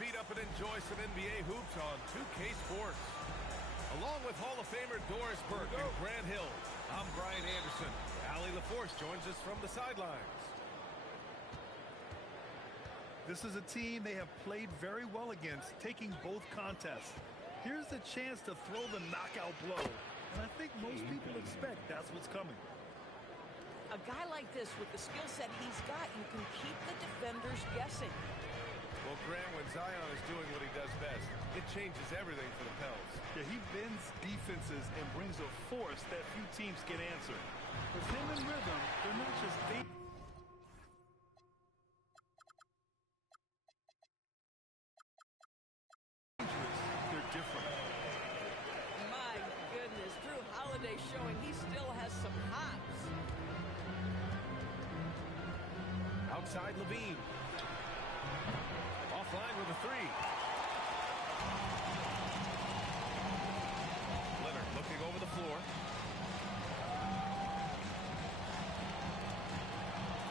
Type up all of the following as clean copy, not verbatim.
feet up and enjoy some NBA hoops on 2K Sports. Along with Hall of Famer Doris Burke and Grant Hill, I'm Brian Anderson. Allie LaForce joins us from the sidelines. This is a team they have played very well against, taking both contests. Here's the chance to throw the knockout blow. And I think most people expect that's what's coming. A guy like this, with the skill set he's got, you can keep the defenders guessing. Well, Grant, when Zion is doing what he does best, it changes everything for the Pels. Yeah, he bends defenses and brings a force that few teams can answer. With him in rhythm, they're not just dangerous. They're different. My goodness, Drew Holiday showing he still has some hops. Outside Levine. Offline with a three. Leonard looking over the floor.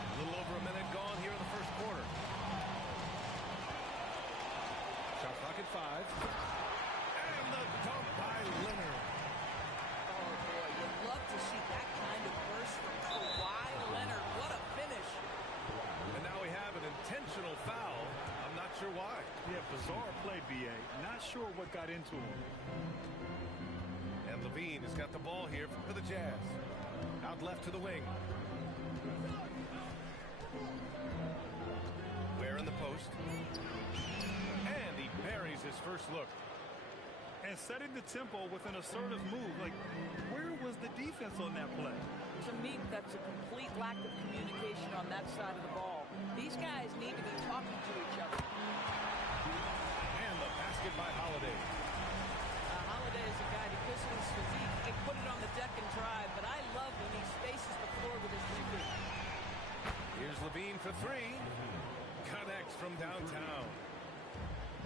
A little over a minute gone here in the first quarter. Shot clock at 5. And the dunk by Leonard. Oh, boy, you'd love to see that kind of burst from Kawhi Leonard. What a finish. And now we have an intentional foul. I'm not sure why. Yeah, bizarre play, B.A. Not sure what got into him. And Levine has got the ball here for the Jazz. Out left to the wing. Ware in the post. And he buries his first look. And setting the tempo with an assertive move. Like, where was the defense on that play? To me, that's a complete lack of communication on that side of the ball. These guys need to be talking to each other. And the basket by Holiday. Holiday is a guy, because of his physique, he can put it on the deck and drive, but I love when he spaces the floor with his 3 feet. Here's Levine for 3. Connects from downtown.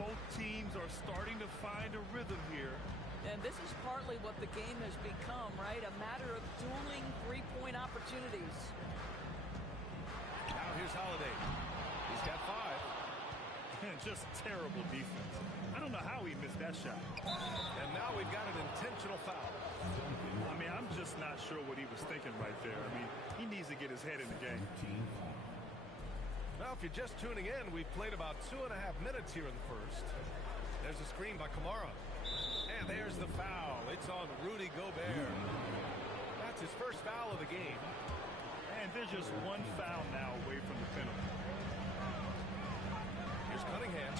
Both teams are starting to find a rhythm here. And this is partly what the game has become, right? A matter of dueling 3-point opportunities. Now here's Holiday. He's got 5. Just terrible defense. I don't know how he missed that shot. And now we've got an intentional foul. I mean, I'm just not sure what he was thinking right there. I mean, he needs to get his head in the game. Well, if you're just tuning in, we've played about 2.5 minutes here in the first. There's a screen by Kamara. And there's the foul. It's on Rudy Gobert. That's his first foul of the game. And there's just one foul now away from the penalty. Here's Cuminhim.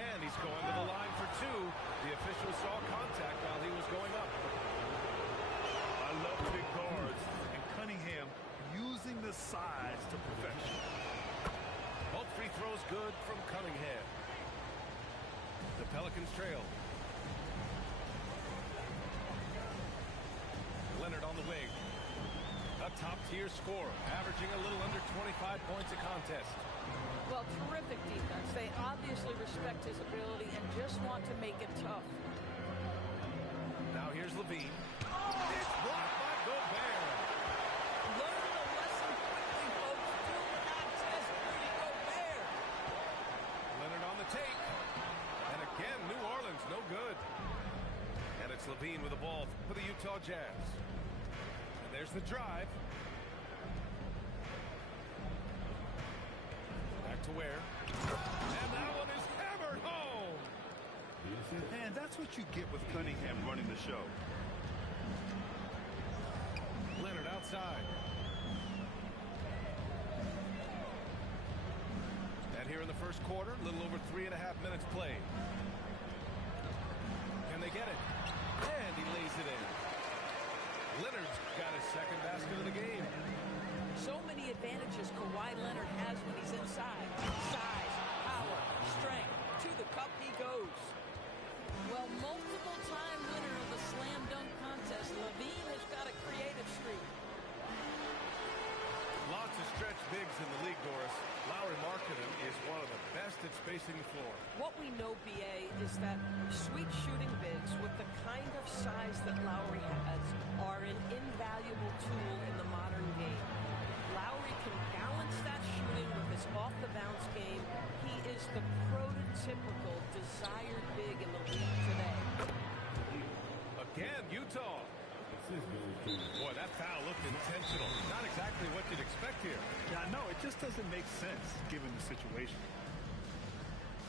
And he's going to the line for 2. The official saw contact while he was going up. I love big guards. And Cuminhim using the size to perfection. Both free throws good from Cuminhim. The Pelicans trail. Leonard on the wing. A top-tier scorer, averaging a little under 25 points a contest. Well, terrific defense. They obviously respect his ability and just want to make it tough. Now here's Levine. It's blocked by Gobert. Learn the lesson quickly, folks. Do not test Rudy Gobert. Leonard on the take. And again, New Orleans, no good. And it's Levine with the ball for the Utah Jazz. And there's the drive. Back to Ware. And that one is hammered home. And that's what you get with Cuminhim running the show. Leonard outside. And here in the first quarter, a little over 3.5 minutes played. Can they get it? And he lays it in. Leonard's got his second basket of the game. So many advantages Kawhi Leonard has when he's inside. Size, power, strength. To the cup he goes. Well, multiple-time winner of the slam dunk contest, Levine has got a creative streak. Lots of stretch bigs in the league, Doris. Lauri Markkanen is one of the best at spacing the floor. What we know, B.A., is that sweet shooting bigs with the kind of size that Lauri has are an invaluable tool in the modern game. Lauri can balance that shooting with his off-the-bounce game. He is the prototypical Boy, that foul looked intentional. Not exactly what you'd expect here. Yeah, no, it just doesn't make sense given the situation.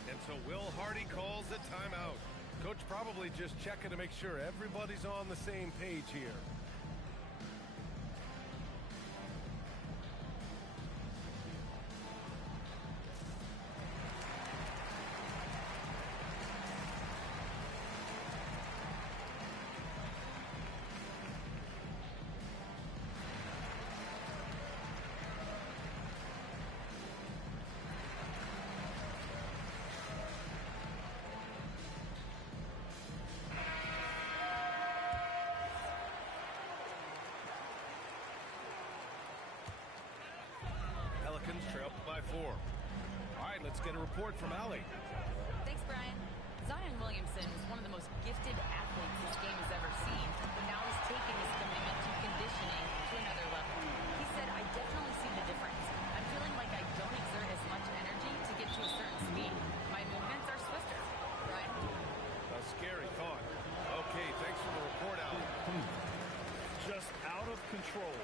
And so Will Hardy calls the timeout. Coach probably just checking to make sure everybody's on the same page here. Trailed by 4. All right, let's get a report from Allie. Thanks, Brian. Zion Williamson is one of the most gifted athletes this game has ever seen, but now he's taken his commitment to conditioning to another level. He said, I definitely see the difference. I'm feeling like I don't exert as much energy to get to a certain speed. My movements are swifter. Brian? A scary thought. Okay, thanks for the report, Allie. Just out of control.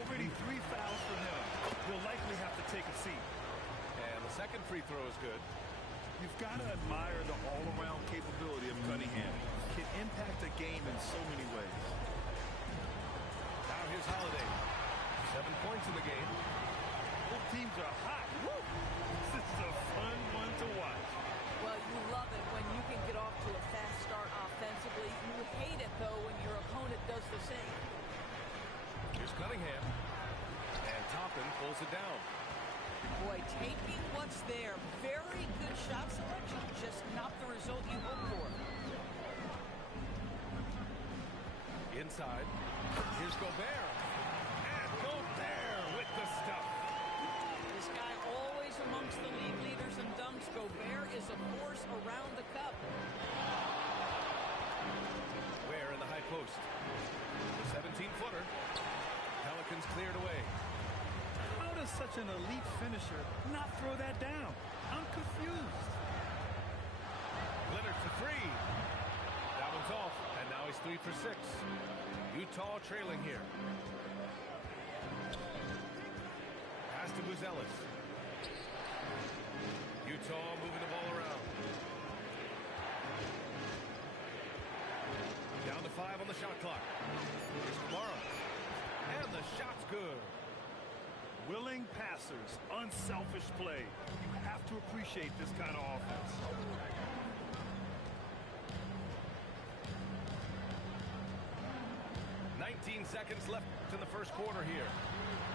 Already 3 fouls for him. He'll likely have to take a seat. And the second free throw is good. You've got to admire the all-around capability of Cuminhim. Can impact a game in so many ways. Now here's Holiday. 7 points in the game. Both teams are hot. Woo! This is a fun one to watch. Well, you love it when you can get off to a fast start offensively. You hate it, though, when your opponent does the same. Here's Cunningham. And Toppin pulls it down. Boy, taking what's there. Very good shot selection, just not the result you hope for. Inside. Here's Gobert. And Gobert with the stuff. This guy always amongst the league leaders and dunks. Gobert is a force around the cup. Ware in the high post. The 17-footer. Pelicans cleared away. How does such an elite finisher not throw that down? I'm confused. Leonard for 3. That one's off, and now he's 3 for 6. Utah trailing here. Pass to Buzelis. Utah moving the ball around. Down to 5 on the shot clock. Here's Kamara. And the shot's good. Willing passers, unselfish play. You have to appreciate this kind of offense. Seconds left in the first quarter here.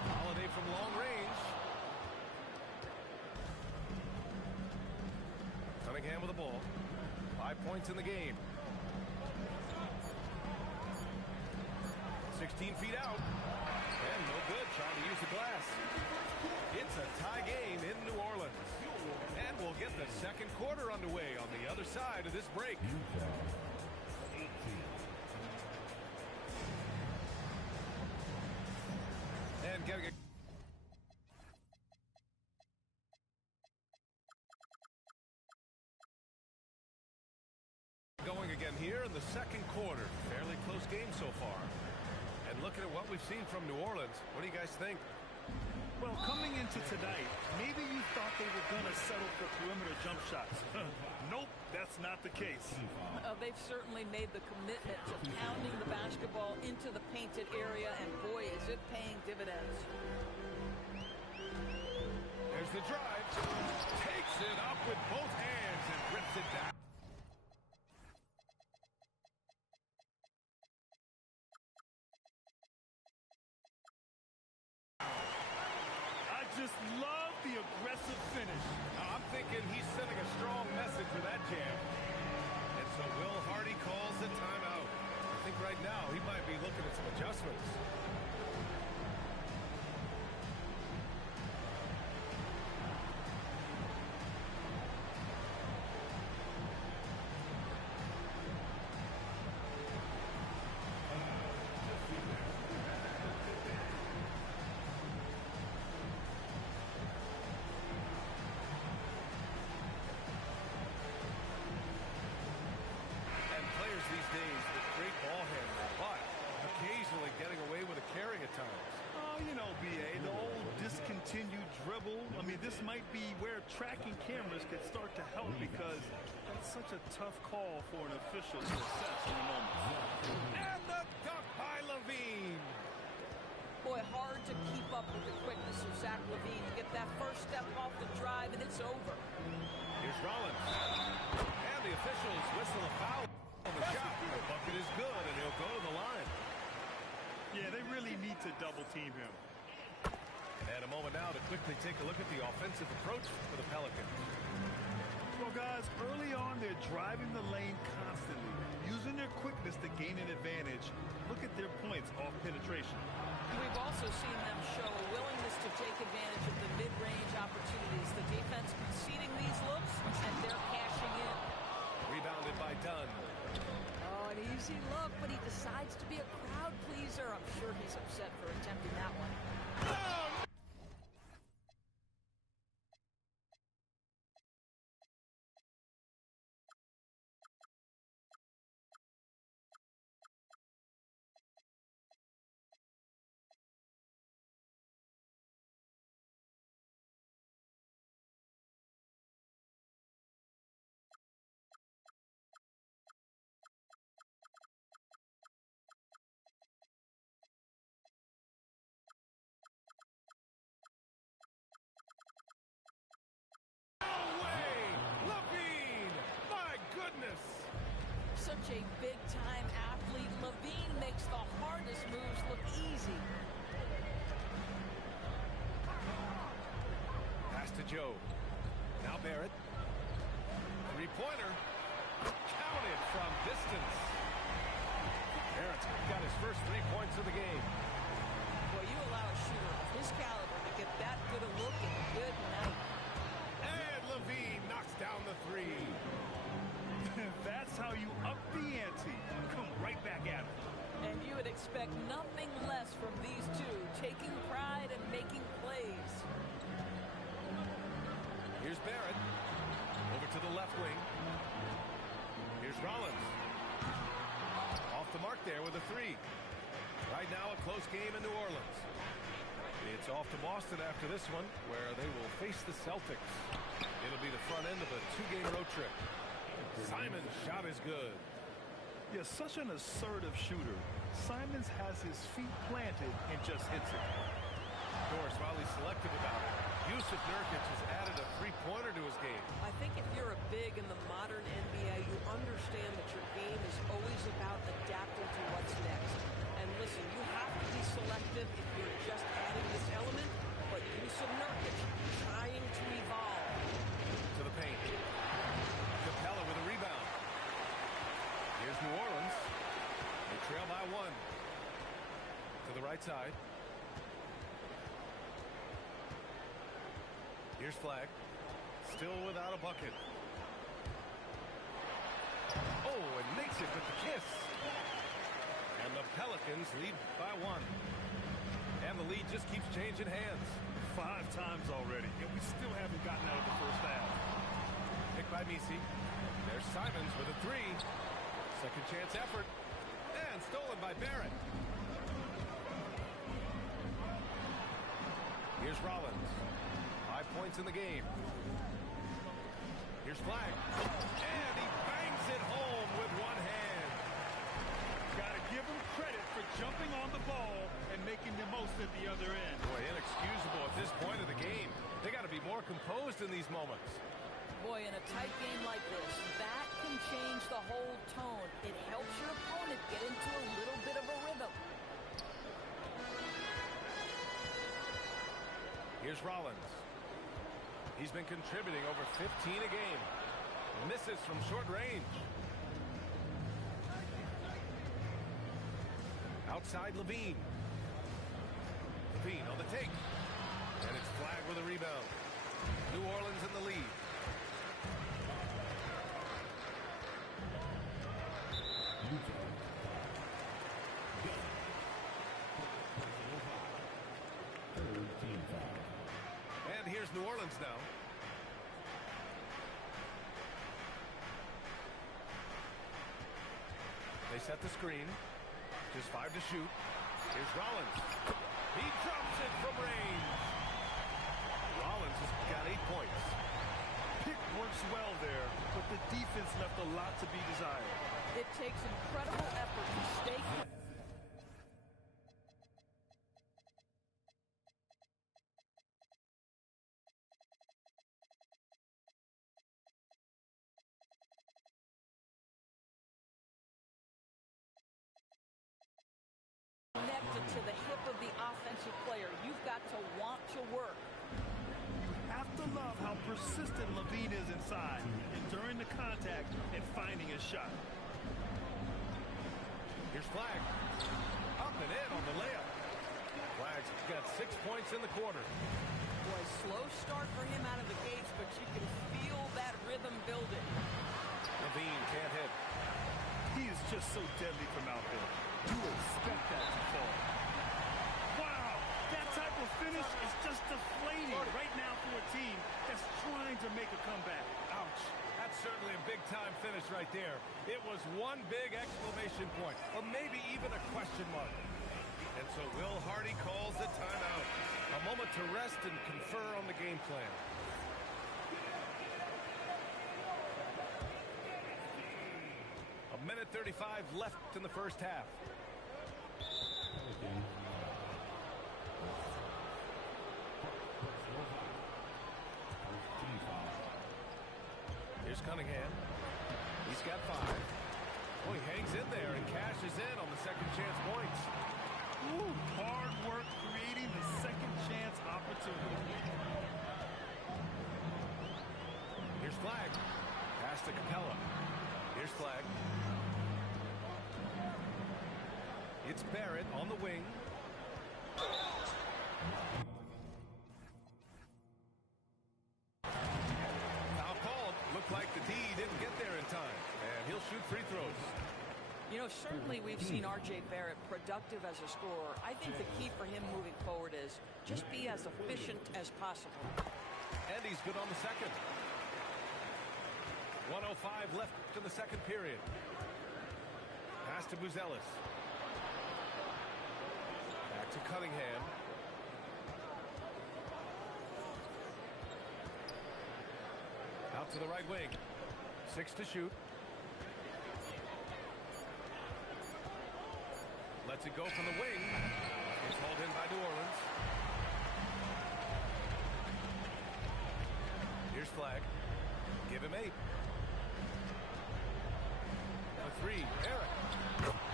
Holiday from long range. Cunningham with the ball. 5 points in the game. 16 feet out. And no good, trying to use the glass. It's a tie game in New Orleans. And we'll get the second quarter underway on the other side of this break. And getting it going again here in the second quarter. Fairly close game so far. And looking at what we've seen from New Orleans, what do you guys think? Well, coming into tonight, maybe you thought they were going to settle for perimeter jump shots. Nope, that's not the case. They've certainly made the commitment to pounding the basketball into the painted area, and boy, is it paying dividends. There's the drive. Takes it up with both hands and rips it down. Just love the aggressive finish. I'm thinking he's sending a strong message with that jam. And so Will Hardy calls the timeout. I think right now he might be looking at some adjustments. continued dribble. I mean, this might be where tracking cameras could start to help because that's such a tough call for an official to assess in the moment. And the dunk by Levine. Boy, hard to keep up with the quickness of Zach Levine to get that first step off the drive, and it's over. Here's Rollins. And the officials whistle a foul on the shot. The bucket is good, and he'll go to the line. Yeah, they really need to double team him. And a moment now to quickly take a look at the offensive approach for the Pelicans. Well, guys, early on, they're driving the lane constantly, using their quickness to gain an advantage. Look at their points off penetration. We've also seen them show a willingness to take advantage of the mid-range opportunities. The defense conceding these looks, and they're cashing in. Rebounded by Dunn. Oh, an easy look, but he decides to be a crowd pleaser. I'm sure he's upset for attempting that one. Oh! Such a big-time athlete. Levine makes the hardest moves look easy. Pass to Joe. Now Barrett. Three-pointer. Counted from distance. Barrett's got his first 3 points of the game. Well, you allow a shooter of his caliber to get that good a look and good night. And Levine knocks down the three. That's how you up the ante. Come right back at him. And you would expect nothing less from these two, taking pride and making plays. Here's Barrett. Over to the left wing. Here's Rollins. Off the mark there with a three. Right now a close game in New Orleans. It's off to Boston after this one, where they will face the Celtics. It'll be the front end of a two-game road trip. Simon's shot is good. Yeah, such an assertive shooter. Simons has his feet planted and just hits it. Of course, while he's selective about it, Yusuf Nurkic has added a three-pointer to his game. I think if you're a big in the modern NBA, you understand that your game is always about adapting to what's next. And listen, you have to be selective if you're just adding this element, but Yusuf Nurkic trying to evolve. To the paint. Capella with a rebound. Here's New Orleans. They trail by one. To the right side. Here's Flag. Still without a bucket. Oh, and makes it with the kiss. And the Pelicans lead by one. And the lead just keeps changing hands. 5 times already, and we still haven't gotten out of the first half. Picked by Misi. There's Simons with a three. Second chance effort. And stolen by Barrett. Here's Rollins. 5 points in the game. Here's Flag. And he bangs it home with one hand. Got to give him credit for jumping on the ball and making the most at the other end. Boy, inexcusable at this point of the game. They got to be more composed in these moments. Boy, in a tight game like this, that can change the whole tone. It helps your opponent get into a little bit of a rhythm. Here's Rollins. He's been contributing over 15 a game. Misses from short range. Outside Levine. Levine on the take. And it's Flag with a rebound. New Orleans in the lead. And here's New Orleans now. They set the screen. Just 5 to shoot. Here's Rollins. He drops it from range. to be desired. It takes incredible effort to stay connected to the hip of the offensive player. You've got to want to work. You have to love how persistent Levine is inside, enduring the contact and finding his shot. Here's Flag. Up and in on the layup. Flag's got 6 points in the quarter. Boy, slow start for him out of the gates, but you can feel that rhythm building. Levine can't hit. He is just so deadly from out there. You expect that to fall. Wow, that type of finish is just deflating right now for a team that's trying to make a comeback. Ouch. That's certainly a big-time finish right there. It was one big exclamation point, or maybe even a question mark. And so Will Hardy calls the timeout. A moment to rest and confer on the game plan. A minute 35 left in the first half. Here's Cuminhim. He's got 5. Oh, he hangs in there and cashes in on the second chance points. Ooh, hard work creating the second chance opportunity. Here's Flag. Pass to Capella. Here's Flag. It's Barrett on the wing. Foul called. Looked like the D didn't get there in time. And he'll shoot free throws. You know, certainly we've seen R.J. Barrett productive as a scorer. I think the key for him moving forward is just be as efficient as possible. And he's good on the second. 1:05 left to the second period. Pass to Buzelis. Back to Cuminhim. Out to the right wing. 6 to shoot. Lets it go from the wing. It's hauled in by New Orleans. Here's Flag. Give him 8. A 3. Barrett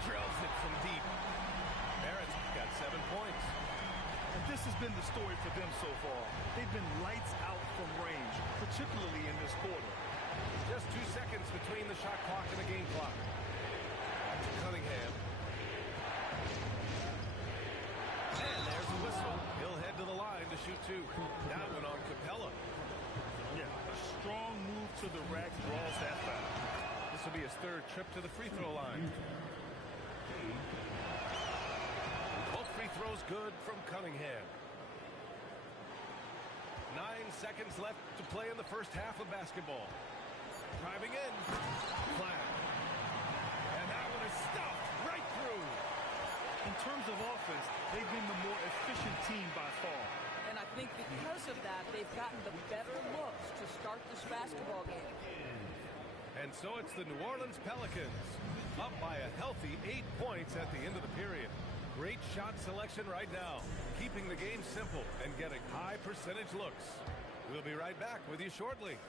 drills it from deep. Barrett's got 7 points. And this has been the story for them so far. They've been lights out from range, particularly in this quarter. Just 2 seconds between the shot clock and the game clock. Back to Cuminhim. And there's the whistle. He'll head to the line to shoot 2. That one on Capella. Yeah, a strong move to the rack draws that foul. This will be his 3rd trip to the free throw line. Both free throws good from Cuminhim. 9 seconds left to play in the first half of basketball. Driving in. Flag. And that one is stuffed right through. In terms of offense, they've been the more efficient team by far. And I think because of that, they've gotten the better looks to start this basketball game. And so it's the New Orleans Pelicans up by a healthy 8 points at the end of the period. Great shot selection right now, keeping the game simple and getting high percentage looks. We'll be right back with you shortly.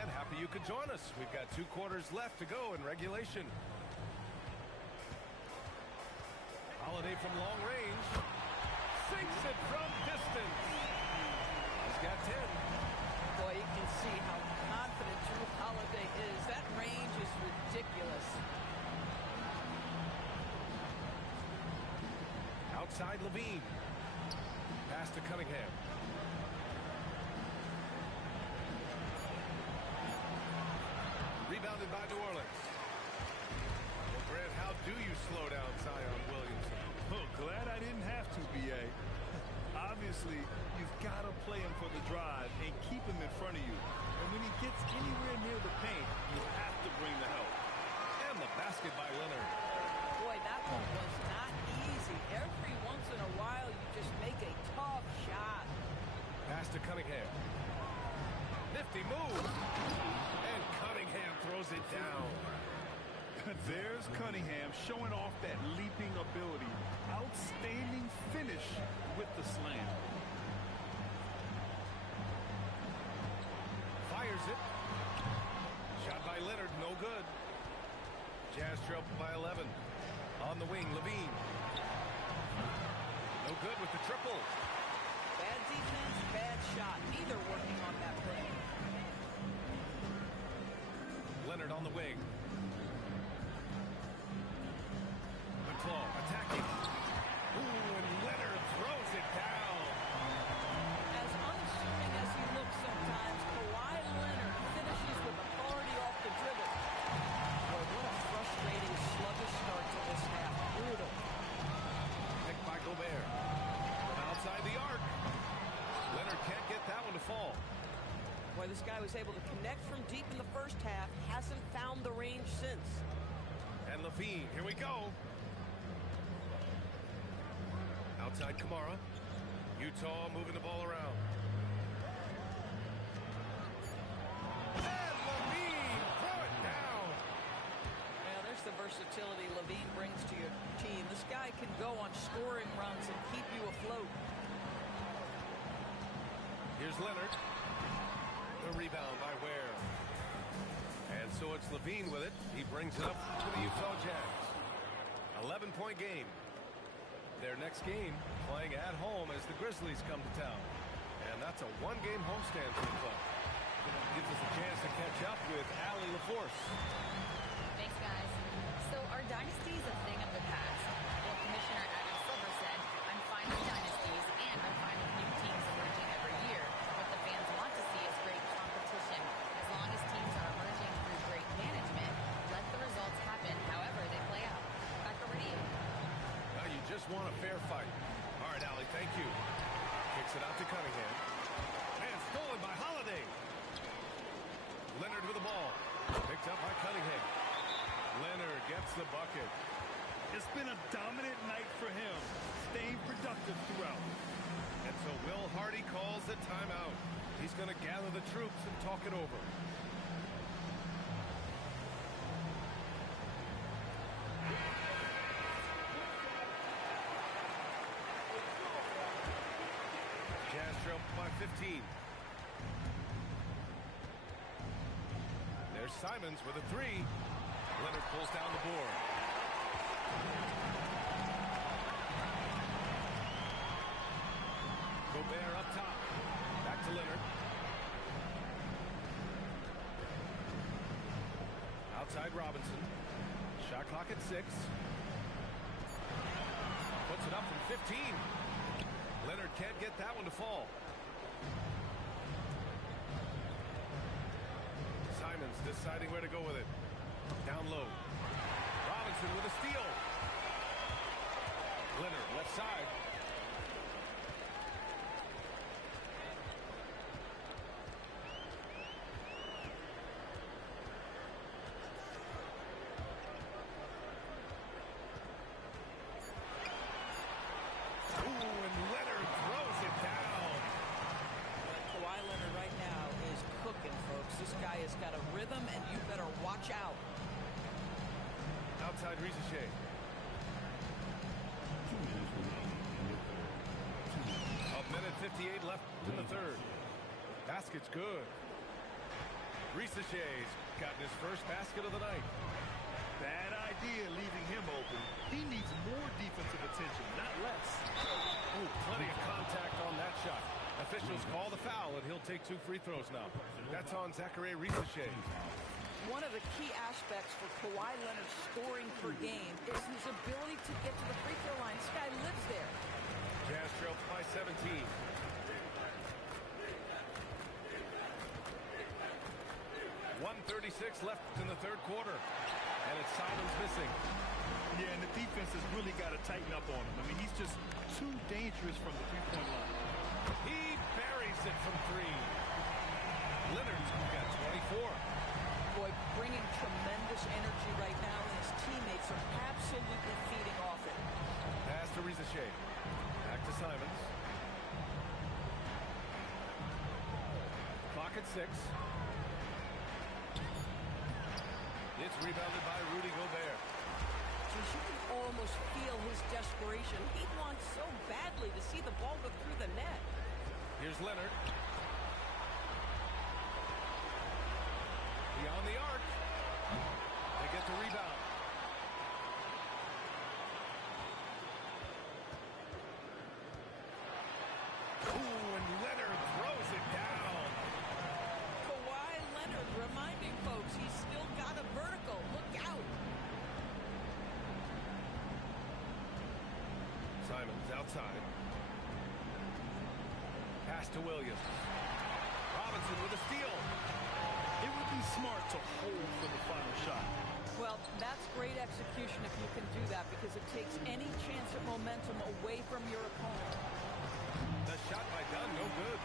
And happy you could join us. We've got 2 quarters left to go in regulation. Holiday from long range. Sinks it from distance. He's got 10. Boy, you can see how confident Drew Holiday is. That range is ridiculous. Outside Levine. Pass to Cuminhim. Rebounded by New Orleans. Well, Grant, how do you slow down Zion Williamson? Oh, glad I didn't have to, B.A. Obviously, you've got to play him for the drive and keep him in front of you. And when he gets anywhere near the paint, you have to bring the help. And the basket by Leonard. Boy, that one was not easy. Every once in a while, you just make a tough shot. Pass to Cuminhim. Nifty move. And throws it down. There's Cuminhim showing off that leaping ability. Outstanding finish with the slam. Fires it. Shot by Leonard, no good. Jazz trail by 11. On the wing, Levine. No good with the triple. Bad defense, bad shot. Neither working on that play. Leonard on the wing. McClaw attacking. Ooh, and Leonard throws it down. As unassuming as he looks sometimes, Kawhi Leonard finishes with authority off the dribble. Boy, what a frustrating, sluggish start to this half. Brutal. Picked by Gobert. From outside the arc. Leonard can't get that one to fall. Boy, this guy was able to connect from deep in the first half. Hasn't found the range since. And Levine, here we go. Outside Kamara. Utah moving the ball around. And Levine, throw it down. Yeah, there's the versatility Levine brings to your team. This guy can go on scoring runs and keep you afloat. Here's Leonard. The rebound by Ware. And so it's Levine with it. He brings it up to the Utah Jazz. 11-point game. Their next game playing at home as the Grizzlies come to town. And that's a one-game homestand for the club. Gives us a chance to catch up with Allie LaForce. Thanks, guys. So are dynasties a thing of the past? Well, Commissioner Adam Silver said, I'm fine with dynasties and I'm fine with new teams emerging every year. What the fans want to see is great competition. As long as teams are emerging through great management, let the results happen however they play out. Back over to you. Now you just want a fair fight. All right, Allie, thank you. Kicks it out to Cunningham. And stolen by Holiday. Leonard with the ball. Picked up by Cunningham. Leonard gets the bucket. It's been a dominant night for him, staying productive throughout. And so Will Hardy calls the timeout. He's going to gather the troops and talk it over. Jazz trail by 15. There's Simons with a three. Leonard pulls down the board. Gobert up top. Back to Leonard. Outside Robinson. Shot clock at 6. Puts it up from 15. Leonard can't get that one to fall. Simons deciding where to go with it. Down low. Robinson with a steal. Leonard left side. This guy has got a rhythm, and you better watch out. Outside Rizachet. A minute 58 left in the third. Basket's good. Rizachet's gotten his first basket of the night. Bad idea leaving him open. He needs more defensive attention, not less. Ooh, plenty of contact on that shot. Officials call the foul, and he'll take 2 free throws now. That's on Zachary Rizachet. One of the key aspects for Kawhi Leonard's scoring per game is his ability to get to the free throw line. This guy lives there. Jazz trail by 17. 1:36 left in the third quarter. And it's Simons missing. Yeah, and the defense has really got to tighten up on him. I mean, he's just too dangerous from the three-point line. He buries it from 3. Leonard's got 24. Boy, bringing tremendous energy right now, and his teammates are absolutely feeding off it. Pass to Rizachet. Back to Simons. Clock at 6. It's rebounded by Rudy Gobert. Geez, you can almost feel his desperation. He wants so badly to see the ball go through the net. Here's Leonard. Beyond the arc. They get the rebound. Ooh, and Leonard throws it down. Kawhi Leonard reminding folks he's still got a vertical. Look out. Simons outside. Pass to Williams. Robinson with a steal. It would be smart to hold for the final shot. Well, that's great execution if you can do that, because it takes any chance of momentum away from your opponent. The shot by Dunn, no good.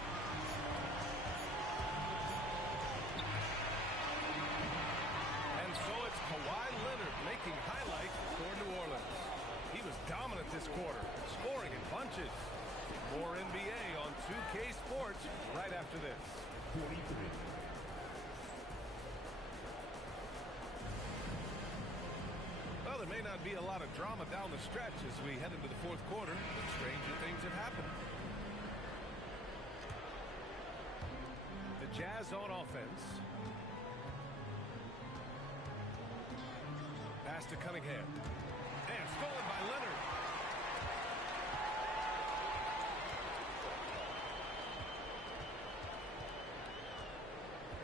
And so it's Kawhi Leonard making highlights for New Orleans. He was dominant this quarter, scoring in bunches. More NBA on 2K Sports right after this. 43. Well, there may not be a lot of drama down the stretch as we head into the fourth quarter, but stranger things have happened. The Jazz on offense. Pass to Cunningham. And stolen by Leonard.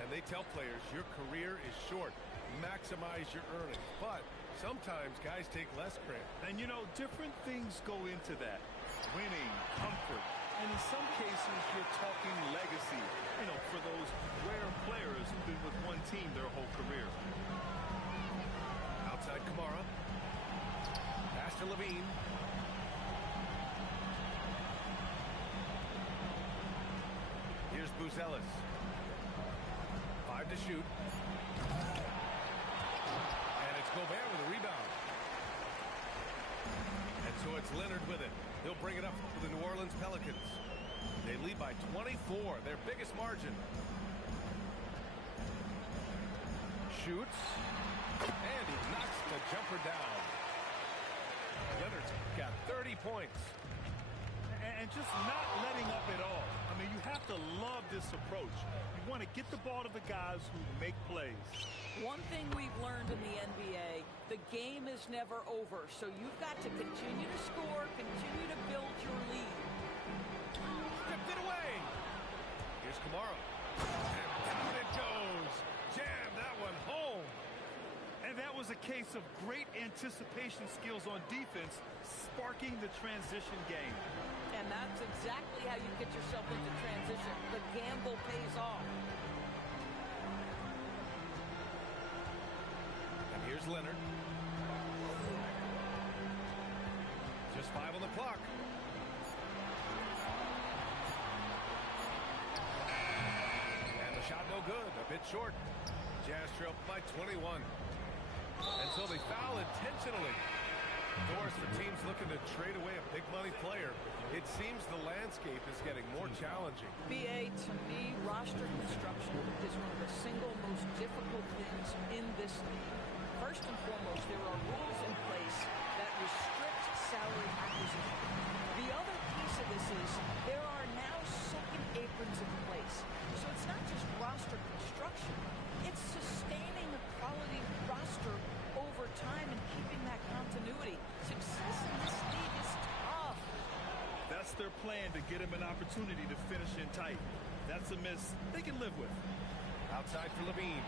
And they tell players your career is short. Maximize your earnings. But sometimes guys take less credit. And you know, different things go into that. Winning, comfort, and in some cases, you're talking legacy. You know, for those rare players who've been with one team their whole career. Outside Kamara. Pass to Levine. Here's Buzelis. 5 to shoot. And it's Gobert with a rebound. And so it's Leonard with it. He'll bring it up for the New Orleans Pelicans. They lead by 24, their biggest margin. Shoots. And he knocks the jumper down. Leonard's got 30 points. And just not letting up at all. I mean, you have to love this approach. You want to get the ball to the guys who make plays. One thing we've learned in the NBA, the game is never over. So you've got to continue to score, continue to build your lead. Stripped it away. Here's Kamara. And down it goes. Jam that one home. And that was a case of great anticipation skills on defense, sparking the transition game. And that's exactly how you get yourself into transition. The gamble pays off. And here's Leonard. Just 5 on the clock. And the shot no good. A bit short. Jazz trail by 21. And so they foul intentionally. Doors for teams looking to trade away a big money player. It seems the landscape is getting more challenging. BA, to me, roster construction is one of the single most difficult things in this league. First and foremost, there are rules in place that restrict salary acquisition. The other piece of this is there are now second aprons in place. So it's not just roster construction. It's sustaining a quality roster over time and keeping that continuity. Success in this league is tough. That's their plan, to get him an opportunity to finish in tight. That's a miss they can live with. Outside for Levine.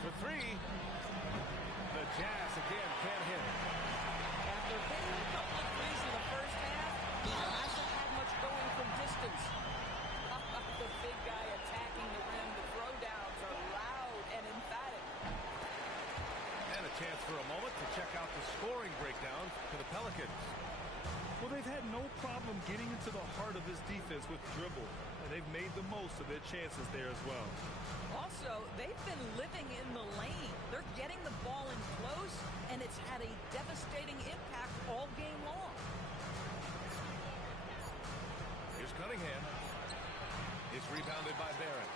For 3. The Jazz again can't hit. After hitting a couple of threes in the first half, he hasn't had much going from distance. The big guy attacking the rim. The throwdowns are loud and emphatic. And a chance for a moment to check out the scoring breakdown for the Pelicans. Well, they've had no problem getting into the heart of this defense with dribble, and they've made the most of their chances there as well. Also, they've been living in the lane. They're getting the ball in close, and it's had a devastating impact all game long. Here's Cunningham. It's rebounded by Barrett.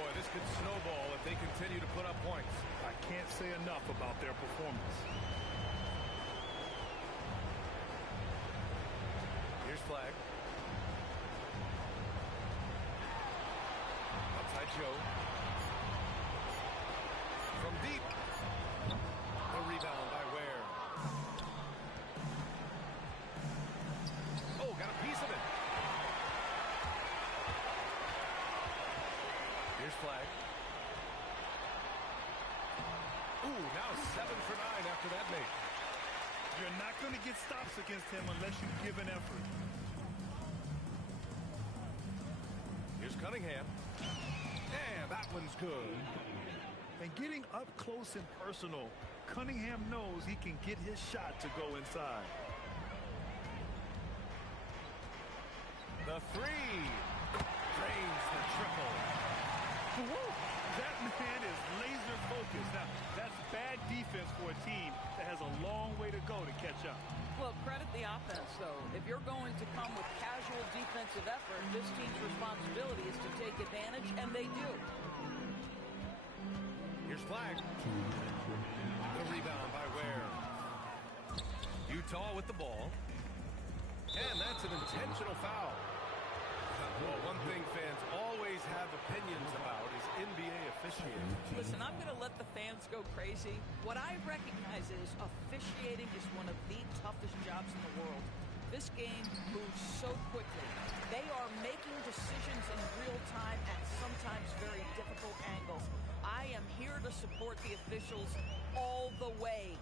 Boy, could snowball if they continue to put up points. I can't say enough about their performance. Here's flag. Outside Joe. From deep. The rebound by Ware. Oh, got a piece of it. Here's flag. Ooh, now 7 for 9 after that make. You're not going to get stops against him unless you give an effort. Here's Cunningham. And that one's good. And getting up close and personal, Cunningham knows he can get his shot to go inside. The three. Drains the triple. Woo! That man is laser focused. Now, that's bad defense for a team that has a long way to go to catch up. Well, credit the offense, though. If you're going to come with casual defensive effort, this team's responsibility is to take advantage, and they do. Here's flag. The rebound by Ware. Utah with the ball. And that's an intentional foul. Well, one thing fans always have opinions about is NBA officiating. Listen, I'm going to let the fans go crazy. What I recognize is officiating is one of the toughest jobs in the world. This game moves so quickly. They are making decisions in real time at sometimes very difficult angles. I am here to support the officials all the way.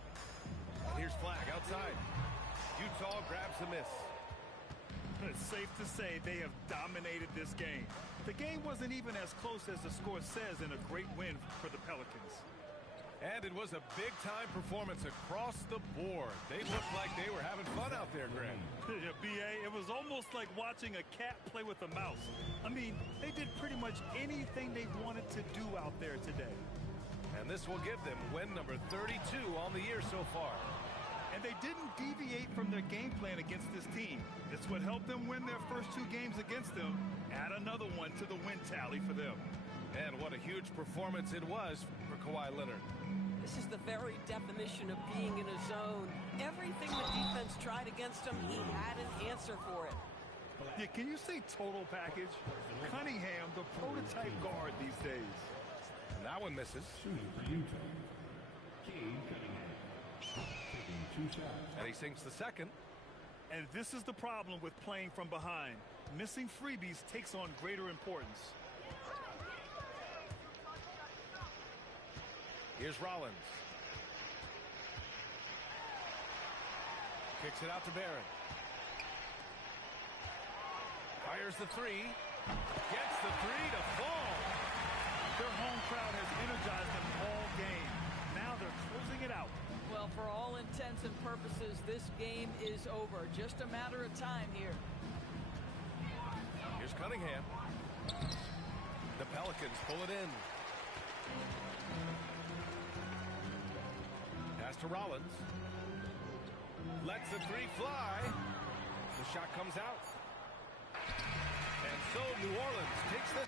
And here's flag outside. Utah grabs the miss. It's safe to say they have dominated this game. The game wasn't even as close as the score says in a great win for the Pelicans. And it was a big-time performance across the board. They looked like they were having fun out there, Greg. Yeah, B.A., it was almost like watching a cat play with a mouse. I mean, they did pretty much anything they wanted to do out there today. And this will give them win number 32 on the year so far. And they didn't deviate from their game plan against this team. It's what helped them win their first 2 games against them. Add another one to the win tally for them. And what a huge performance it was for Kawhi Leonard. This is the very definition of being in a zone. Everything the defense tried against him, he had an answer for it. Yeah, can you say total package? Cunningham, the prototype guard these days. And that one misses. Shooting for Utah, Cade Cunningham. Taking 2 shots. And he sinks the second. And this is the problem with playing from behind. Missing freebies takes on greater importance. Here's Rollins. Kicks it out to Barrett. Fires the three. Gets the three to fall. Their home crowd has energized them all game. Now they're closing it out. Well, for all intents and purposes, this game is over. Just a matter of time here. Here's Cunningham. The Pelicans pull it in. Pass to Rollins. Lets the three fly. The shot comes out. And so New Orleans takes the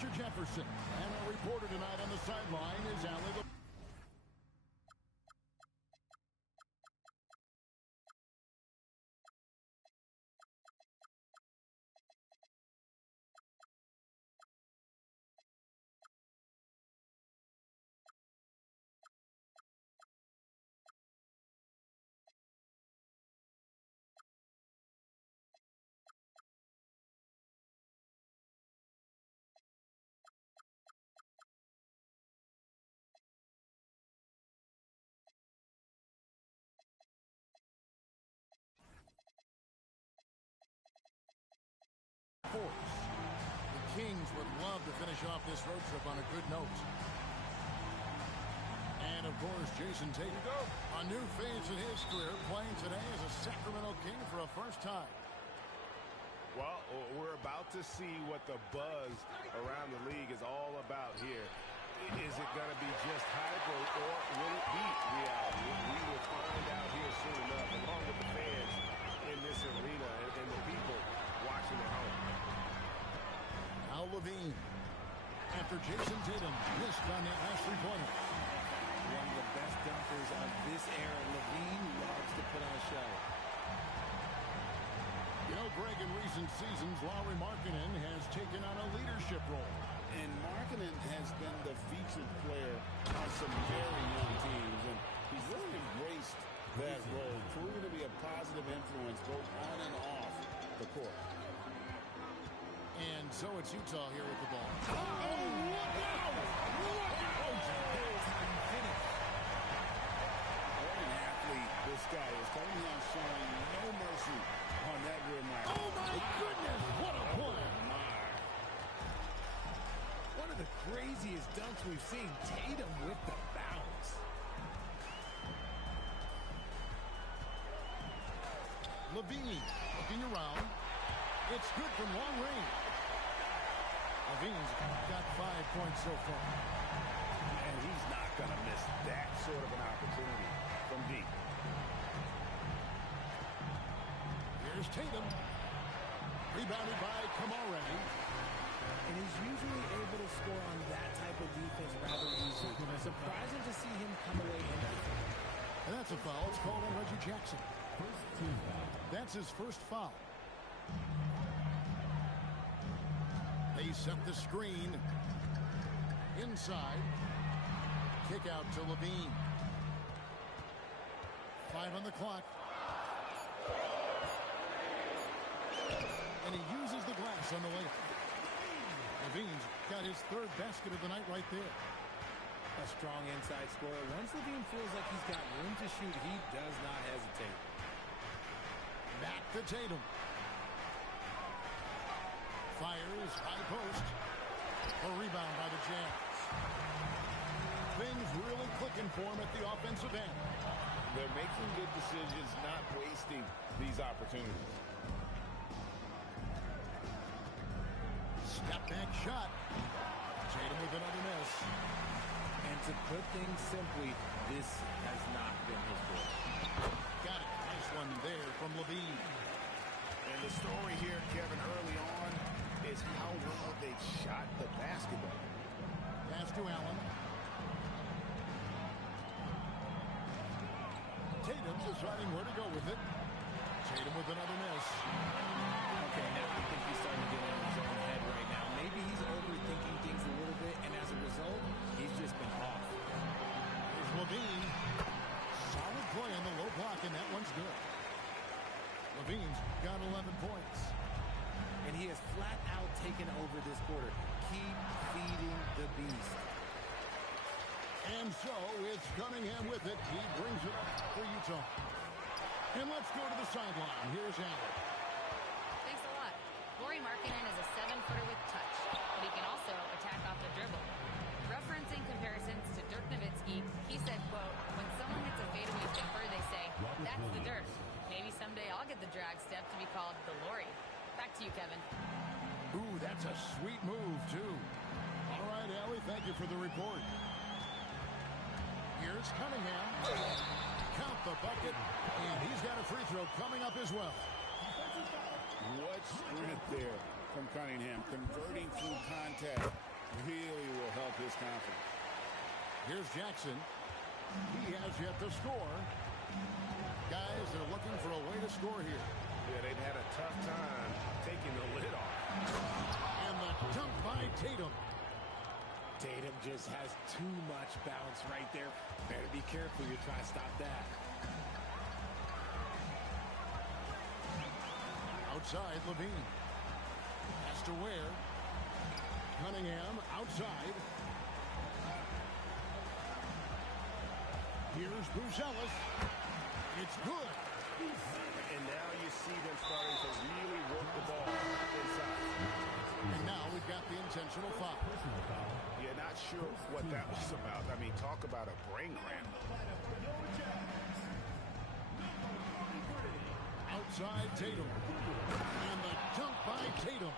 Fletcher Jefferson. And our reporter tonight on the sideline is Allie. The Kings would love to finish off this road trip on a good note. And, of course, Jason Cade, a new phase in his career, playing today as a Sacramento King for a first time. Well, we're about to see what the buzz around the league is all about here. Is it going to be just hype, or will it be reality? We will find out here soon enough, along with the fans in this arena and the people watching at home. Now Levine, after Jason Tatum missed on that last three-pointer. One of the best dunkers of this era. Levine loves to put on a show. You know, Greg, in recent seasons, Lauri Markkanen has taken on a leadership role. And Markkanen has been the featured player on some very young teams, and he's really embraced that role, proving to be a positive influence both on and off the court. And so it's Utah here with the ball. Oh, look out! Look out! Time finish. What an athlete this guy is. Cuminhim showing no mercy on that rim line. Oh, my goodness! What a play! One of the craziest dunks we've seen. Tatum with the bounce. Levine looking around. It's good from long range. Levine's got 5 points so far. And he's not going to miss that sort of an opportunity from deep. Here's Tatum. Rebounded by Kamara. And he's usually able to score on that type of defense rather easily. Surprising to see him come away empty. And that's a foul. It's called on Reggie Jackson. That's his first foul. They set the screen. Inside. Kick out to Levine. 5 on the clock. And he uses the glass on the layup. Levine's got his third basket of the night right there. A strong inside scorer. Once Levine feels like he's got room to shoot, he does not hesitate. Back to Tatum. Fires, high post. A rebound by the Jazz. Things really clicking for him at the offensive end. They're making good decisions, not wasting these opportunities. Step back shot. Tatum with another miss. And to put things simply, this has not been his fault. Got it. Nice one there from Levine. And the story here, Kevin, early on is how well they've shot the basketball. Pass to Allen. Tatum's deciding where to go with it. Tatum with another miss. Okay, now I think he's starting to get in his own head right now. Maybe he's overthinking things a little bit, and as a result, he's just been off. Here's Levine. Solid play on the low block, and that one's good. Levine's got 11 points. And he has flat out taken over this quarter. Keep feeding the beast. And so it's Cuminhim with it. He brings it up for Utah. And let's go to the sideline. Here's Allen. Thanks a lot. Lauri Markkanen is a 7-footer with touch, but he can also attack off the dribble. Referencing comparisons to Dirk Nowitzki, he said, quote, when someone hits a fadeaway jumper, they say, that's the Dirk. Maybe someday I'll get the drag step to be called the Lauri. Back to you, Kevin. Ooh, that's a sweet move, too. All right, Allie, thank you for the report. Here's Cuminhim. Count the bucket, and he's got a free throw coming up as well. What sprint there from Cuminhim, converting through contact. really will help his confidence. Here's Jackson. He has yet to score. Guys, they're looking for a way to score here. Yeah, they've had a tough time taking the lid off. And the dunk by Tatum. Tatum just has too much bounce right there. Better be careful. You're trying to stop that. Outside, Levine. Has to Ware. Cunningham outside. Here's Buzelis. It's good. And now you see them starting to really work the ball inside. And now we've got the intentional foul. Yeah, not sure what that was about. I mean, talk about a brain cramp. Outside Tatum. And the dunk by Tatum.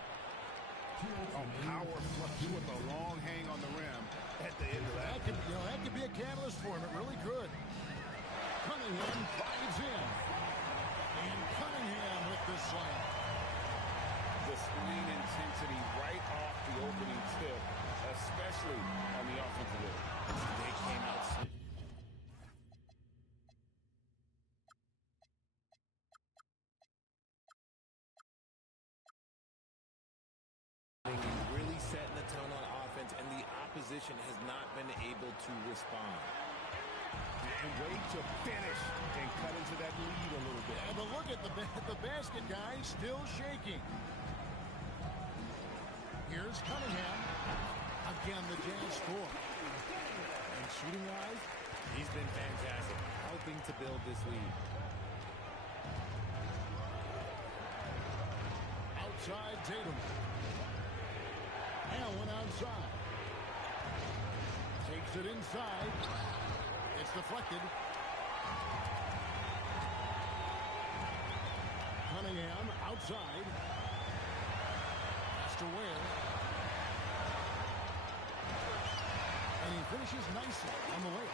A power flush with a long hang on the rim at the end of that. That could be a catalyst for him. It really could. Cunningham drives in. And Cunningham with the slam. The swing intensity right off the opening tip, especially on the offensive end. They came out swinging. Really setting the tone on offense, and the opposition has not been able to respond. And way to finish and cut into that lead a little bit. Yeah, but look at the basket guy still shaking. Here's Cunningham. Again, the Jazz score. And shooting-wise, he's been fantastic, helping to build this lead. Outside Tatum. Allen outside. Takes it inside. It's deflected. Cunningham outside. Has to Ware. And he finishes nicely on the way.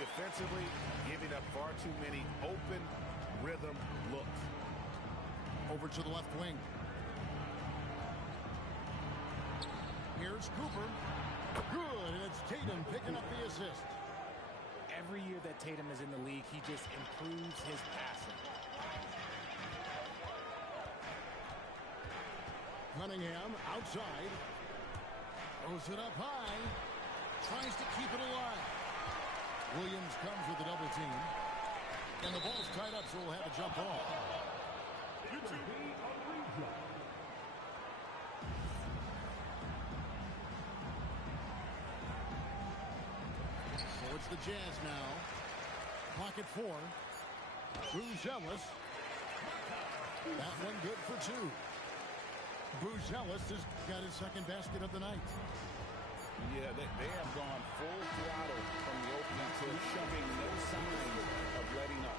Defensively, giving up far too many open rhythm looks. Over to the left wing. Here's Cooper. Good, and it's Tatum picking up the assist. Every year that Tatum is in the league, he just improves his passing. Cunningham outside. Throws it up high. Tries to keep it alive. Williams comes with a double team. And the ball's tied up, so we'll have a jump ball. So it's the Jazz now. Clock at 4. Buzelis. That one good for 2. Buzelis has got his second basket of the night. Yeah, they have gone full throttle from the opening tip, showing no signs of letting up.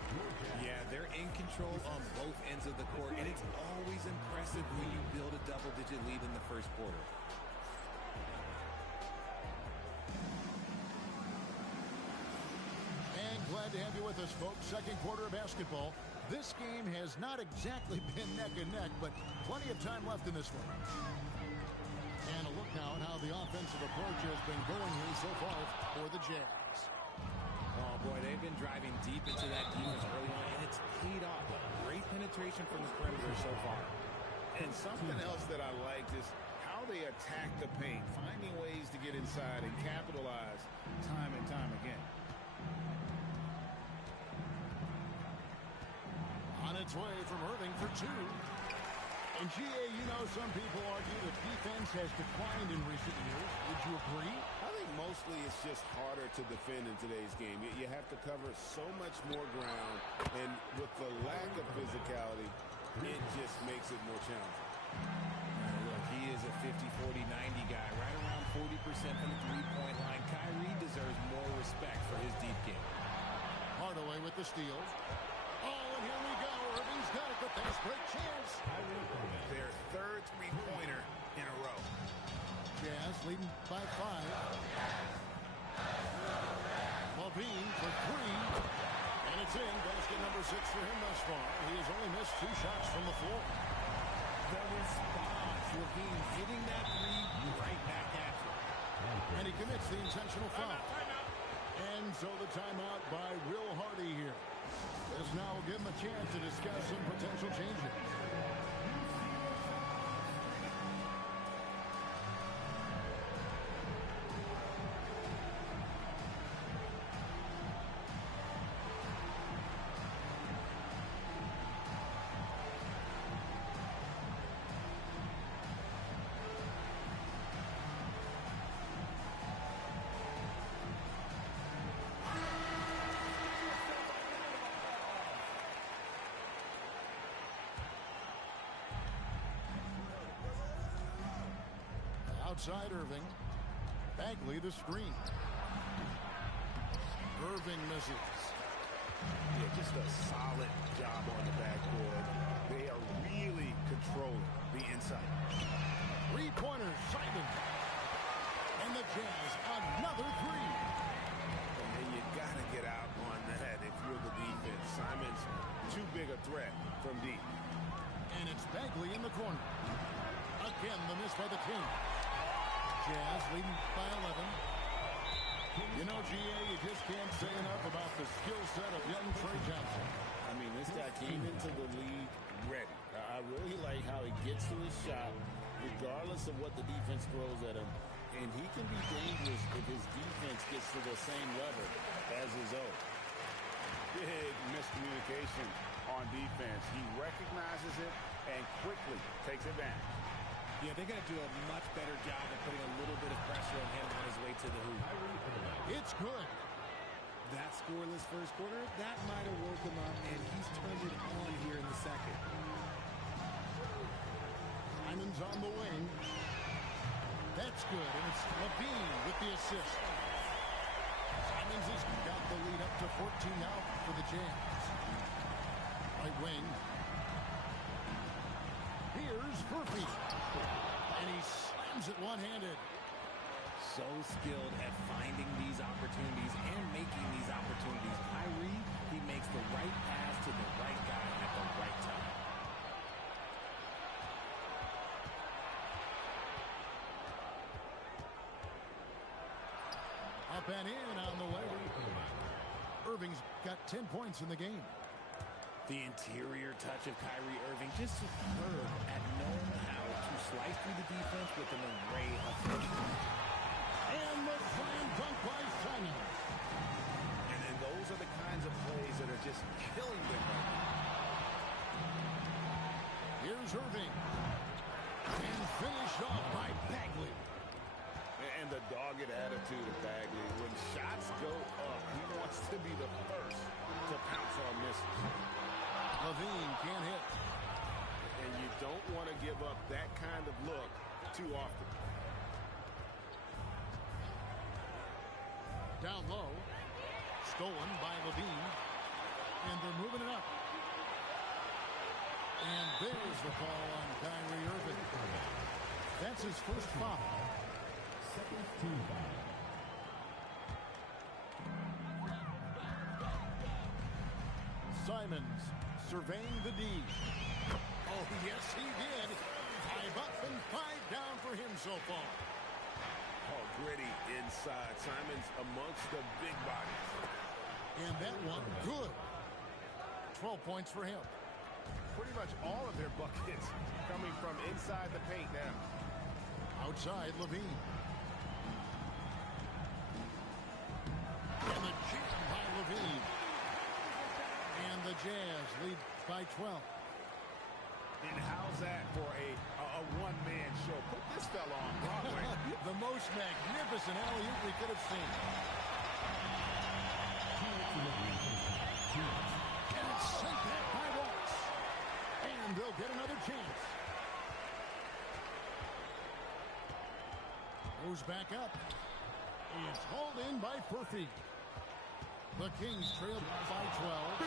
Yeah, they're in control on both ends of the court, and it's always impressive when you build a double-digit lead in the first quarter. And glad to have you with us, folks. Second quarter of basketball. This game has not exactly been neck and neck, but plenty of time left in this one. And a look now at how the offensive approach has been going here so far for the Jazz. Oh, boy, they've been driving deep into that defense early on, and it's paid off. Great penetration from the perimeter so far. And something else that I liked is how they attack the paint, finding ways to get inside and capitalize time and time again. On its way from Irving for 2. And GA, you know, some people argue that defense has declined in recent years. Would you agree? I think mostly it's just harder to defend in today's game. You have to cover so much more ground, and with the lack of physicality, it just makes it more challenging. Look, he is a 50-40-90 guy, right around 40% from the three-point line. Kyrie deserves more respect for his deep game. Hardaway with the steal. Oh, and here we go. Irving's got it, but fast break chance. Their third three-pointer in a row. Jazz leading by 5. Levine for 3. And it's in. Basket number 6 for him thus far. He has only missed 2 shots from the floor. The response, Levine hitting that three right back And he commits the intentional foul. And so the timeout by Will Hardy here. This now will give him a chance to discuss some potential changes. Outside Irving. Bagley the screen. Irving misses. Yeah, just a solid job on the backboard. They are really controlling the inside. Three-pointer, Simon. And the Jazz, another three. And you got to get out on that if you're the defense. Simon's too big a threat from deep. And it's Bagley in the corner. Again, the miss by the Kings. Jazz leading by 11. You know, GA, you just can't say enough about the skill set of young Trey Johnson. I mean, this guy came into the league ready. I really like how he gets to his shot, regardless of what the defense throws at him. And he can be dangerous if his defense gets to the same level as his own. Big miscommunication on defense. He recognizes it and quickly takes advantage. Yeah, they got to do a much better job of putting a little bit of pressure on him on his way to the hoop. It's good. That scoreless first quarter, that might have woke him up, and he's turned it on here in the second. Simon's on the wing. That's good, and it's Levine with the assist. Simons has got the lead up to 14 now for the Jazz. Right wing. Here's Murphy. And he slams it one-handed. So skilled at finding these opportunities and making these opportunities. Kyrie, he makes the right pass to the right guy at the right time. Up and in on the way. Irving's got 10 points in the game. The interior touch of Kyrie Irving, just superb at knowing how to slice through the defense with an array of threats. And the slam dunk by Simon. And those are the kinds of plays that are just killing them right now. Here's Irving. And finished off by Bagley. And the dogged attitude of Bagley. When shots go up, he wants to be the first to pounce on misses. Levine can't hit. And you don't want to give up that kind of look too often. Down low. Stolen by Levine. And they're moving it up. And there's the call on Kyrie Irving. That's his first foul. Second team foul. Simons surveying the D. Oh, yes, he did. 5 up and 5 down for him so far. Oh, gritty inside. Simons amongst the big bodies. And that one, good. 12 points for him. Pretty much all of their buckets coming from inside the paint now. Outside, Levine. And the jam by Levine. And the Jazz lead by 12. And how's that for a one-man show? Put this fella on Broadway. The most magnificent alley-oop we could have seen. And it's sent back by Ross. And they'll get another chance. Goes back up. It's hauled in by Murphy. The Kings trail by 12.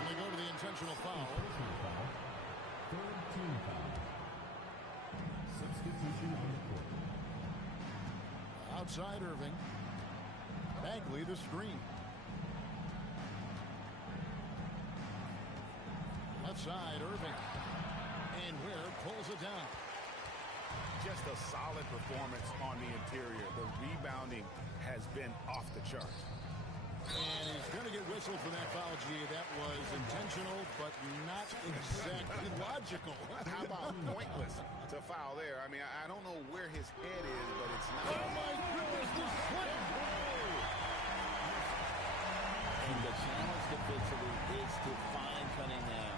And they go to the intentional foul. Third team foul. Substitution on the court. Outside Irving. Bagley the screen. Left side Irving. And Ware pulls it down. Just a solid performance on the interior. The rebounding has been off the charts. And he's going to get whistled for that foul, G. That was intentional, but not exactly logical. How about pointless to foul there? I mean, I don't know where his head is, but it's not. Oh, my goodness, this slam. And the challenge defensively is to find Cuminhim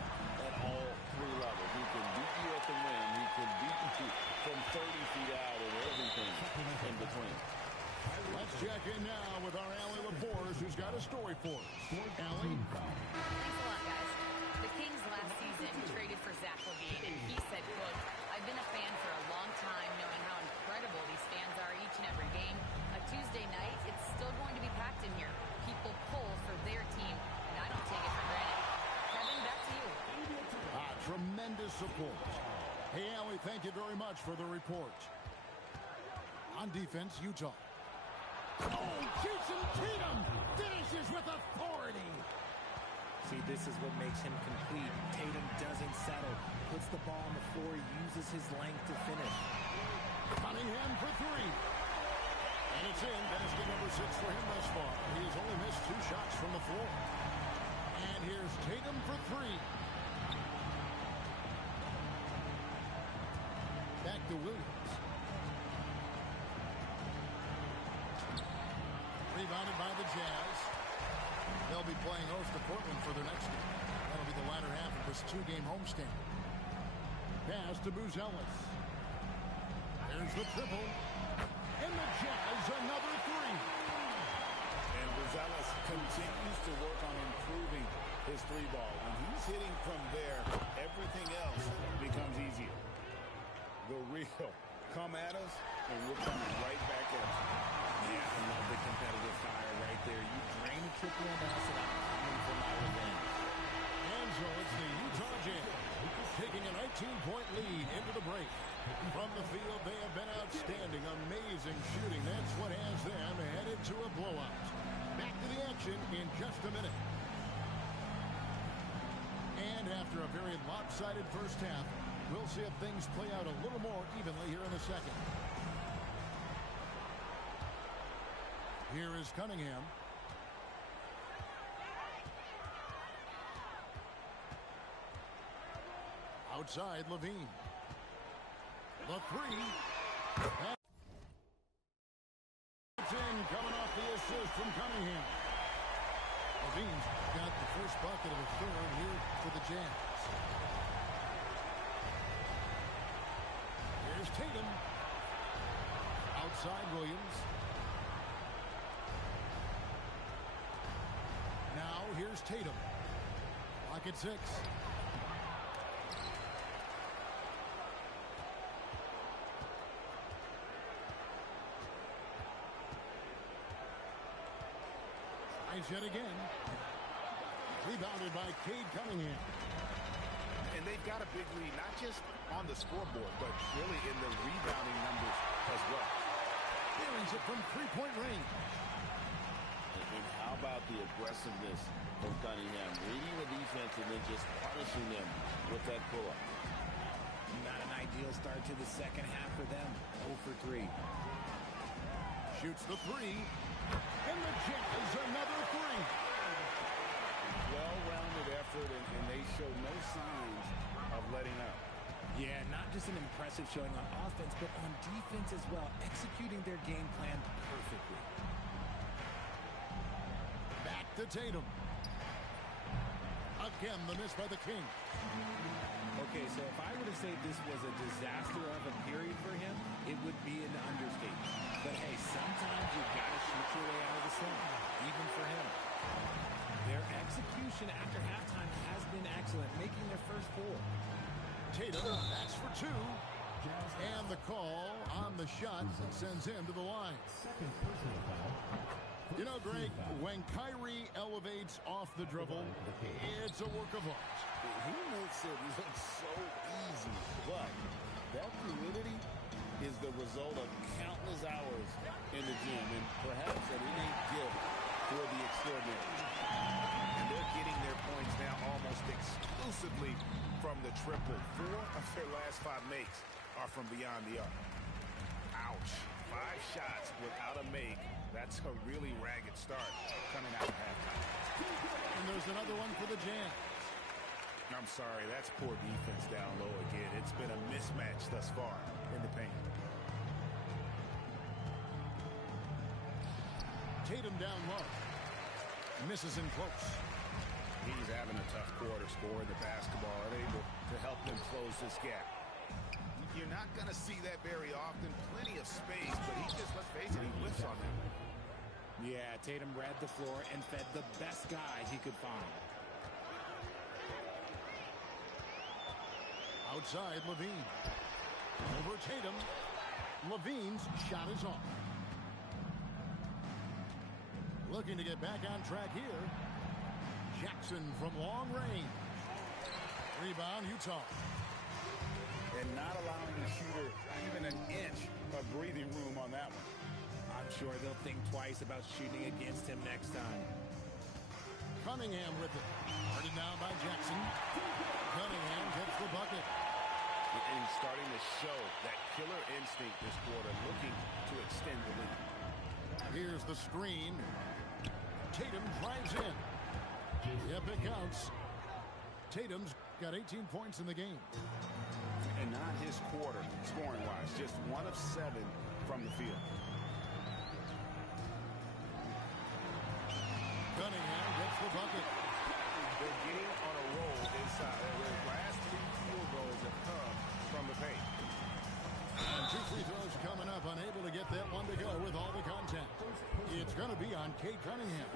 at all three levels. He can beat you at the rim. He can beat you from 30 feet out and everything in between. Let's check in now with our Allie Laporte, who's got a story for us. Allie? Thanks a lot, guys. The Kings last season traded for Zach LaVine, and he said, quote, I've been a fan for a long time, knowing how incredible these fans are each and every game. A Tuesday night, it's still going to be packed in here. People pull for their team, and I don't take it for granted. Kevin, back to you. Tremendous support. Hey, Allie, thank you very much for the report. On defense, Utah. Oh, Jason Tatum finishes with authority. See, this is what makes him complete. Tatum doesn't settle, puts the ball on the floor, uses his length to finish. Cuminhim for three. And it's in. Basket number 6 for him thus far. He has only missed 2 shots from the floor. And here's Tatum for 3. Back to Williams. Rebounded by the Jazz. They'll be playing host to Portland for their next game. That'll be the latter half of this 2-game homestand. Pass to Buzelis. There's the triple. And the Jazz another 3. And Buzelis continues to work on improving his 3-ball. When he's hitting from there, everything else becomes easier. The real come at us, and we're coming right back at you. Yeah, I love the competitive fire right there. You drain a triple on us, and I'm coming for my revenge. And so it's the Utah Jazz taking a 19-point lead into the break. From the field, they have been outstanding. Amazing shooting. That's what has them headed to a blowout. Back to the action in just a minute. And after a very lopsided first half, we'll see if things play out a little more evenly here in the second. Here is Cuminhim. Outside, LaVine. The 3. That's in, coming off the assist from Cuminhim. LaVine's got the first bucket of the third here for the Jazz. Here's Tatum. Outside, Williams. Now, here's Tatum. Clock at 6. Tries yet again. Rebounded by Cade Cuminhim. And they've got a big lead, not just on the scoreboard, but really in the rebounding numbers as well. Carries it from 3-point range. And how about the aggressiveness from Cuminhim? Reading the defense and then just punishing them with that pull-up. Not an ideal start to the second half for them. 0 for 3. Shoots the 3. And the Jazz another 3. Well-rounded effort, and they show no signs of letting up. Yeah, not just an impressive showing on offense, but on defense as well, executing their game plan perfectly. Back to Tatum. Again, the miss by the King. Okay, so if I were to say this was a disaster of a period for him, it would be an understatement. But hey, sometimes you've got to shoot your way out of the slump, even for him. Their execution after halftime has been excellent, making their first 4. Tatum, that's for 2. And the call on the shot sends him to the line. Second personal foul. You know, Greg, when Kyrie elevates off the dribble, it's a work of art. He makes it look so easy, but that fluidity is the result of countless hours in the gym and perhaps an innate gift for the extraordinary. And they're getting their points now almost exclusively from the triple. 4 of their last 5 makes are from beyond the arc. Ouch. 5 shots without a make. That's a really ragged start coming out of halftime. And there's another one for the Jazz. I'm sorry, that's poor defense down low again. It's been a mismatch thus far in the paint. Tatum down low. Misses in close. He's having a tough quarter, scoring the basketball, unable to help them close this gap. You're not going to see that very often. Plenty of space, but he just, let's face it, he whiffs on them. Yeah, Tatum read the floor and fed the best guy he could find. Outside, Levine. Over Tatum. Levine's shot is off. Looking to get back on track here. Jackson from long range. Rebound, Utah. And not allowing the shooter even an inch of breathing room on that one. I'm sure they'll think twice about shooting against him next time. Cuminhim with it. Guarded now by Jackson. Cuminhim gets the bucket. And he's starting to show that killer instinct this quarter, looking to extend the lead. Here's the screen. Tatum drives in. Yep, it counts. Tatum's got 18 points in the game. And not his quarter, scoring-wise. Just 1 of 7 from the field. Cuminhim gets the bucket. They're getting on a roll inside. Their last 3 field goals have come from the paint. And 2 free throws coming up. Unable to get that one to go with all the contact. It's going to be on Cade Cuminhim.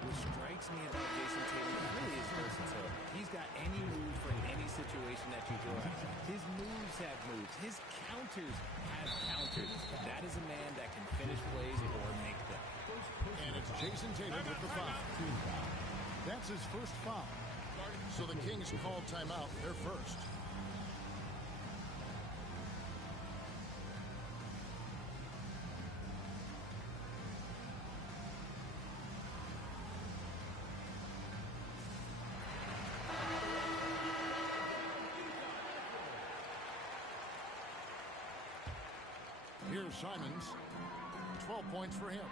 What strikes me about Jason Tatum really is versatile. He's got any move for any situation that you throw at him. His moves have moves. His counters have counters. That is a man that can finish plays or make them. And it's Jason Tatum with the foul. That's his first foul. So the Kings called timeout. They're first. Here's Simons. 12 points for him.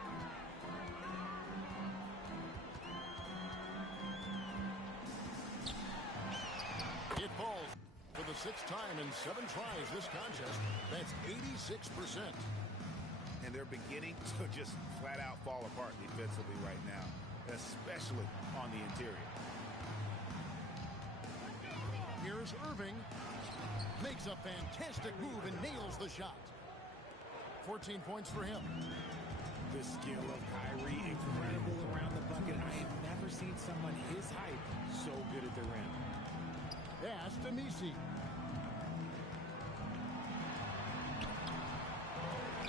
It falls for the 6th time in 7 tries this contest. That's 86%. And they're beginning to just flat out fall apart defensively right now, especially on the interior. Here's Irving. Makes a fantastic move and nails the shot. 14 points for him. The skill of Kyrie, incredible around the bucket. I have never seen someone his height so good at the rim. Pass to Nisi.